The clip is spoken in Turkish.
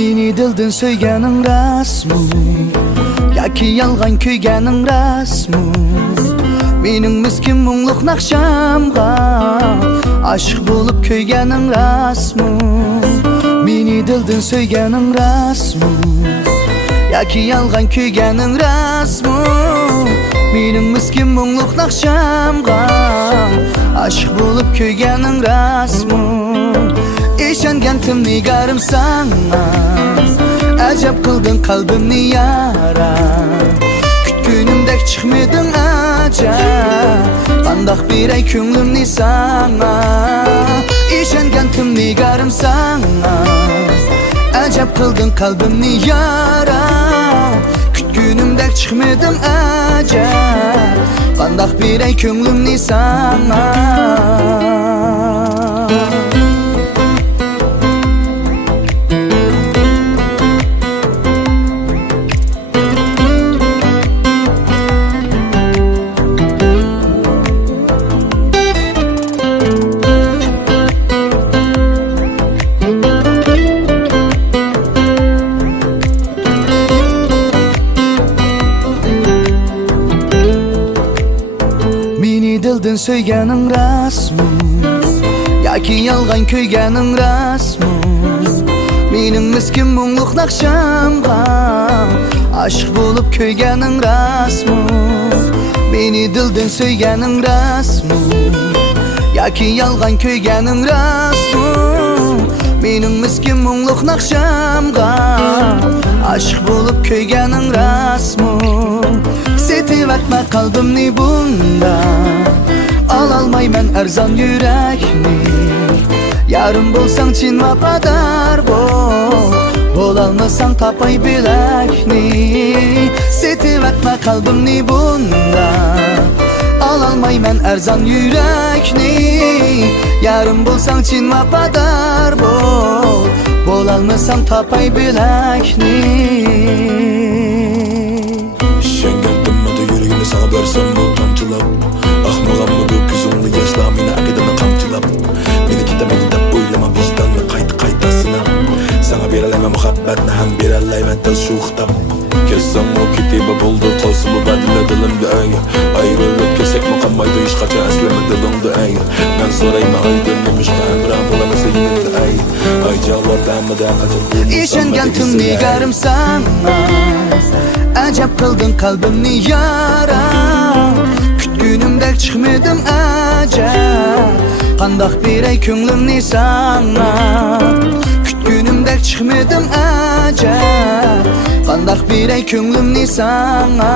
Meni dilden söygenin rasmı Yaki yalgan köygenin rasmı Menin miskin mungluk nakşamga Aşık bulup köygenin rasmı Meni dilden söygenin rasmı Yaki yalgan köygenin rasmı Menin miskin mungluk nakşamga Aşık bulup köygenin rasmı İşengentim nigarım sana Acep kıldın kalbimni yara Kütkünümdek çıkmıydın acep Kandak bir ay künlümni sana İşengentim nigarım sana Acep kıldın kalbimni yara Kütkünümdek çıkmıydın acep Kandak bir ay künlümni sana Dilden söygenin rasmı Yaki yalgan köygenin rasmı Menin miskin mungluk nakşamga Aşık bulup köygenin rasmı Meni dilden söygenin rasmı Yaki yalgan köygenin rasmı Menin miskin mungluk nakşamga Aşık bulup köygenin rasmı Setip etme kalbimni bunda Alalmayman erzan yürekni Yarım bolsan çin vapadar bol Bolalmasan tapay bilekni Setip etme kalbimni bunda Alalmayman erzan yürekni Yarım bolsan çin vapadar bol Bolalmasan tapay bilekni Sana versem bu tamçılap Ahmağam mı bu küzümlü yaşlar Mine akidimi kamçılap Beni kitemeni de oylama vicdanlı kaytasına Sana bereleme muhabbetini hem bereleymen tez şu kitap Kessem o kitibi buldu Kolsumu bedile dilimdi ey Ayrılıp kesek mukammaydı iş kaça esleme dilimdi ey Ben sorayım aydınlamış kaybıran bulamasa yinildi ey Aycalar dağımı da kaçır İşengentim nigarım sana Acep kıldın kalbimni yara Kütkünümdek çıkmıydın acep Kandak bir ay künlümni sana Kütkünümdek çıkmıydın acep Kandak bir ay künlümni sana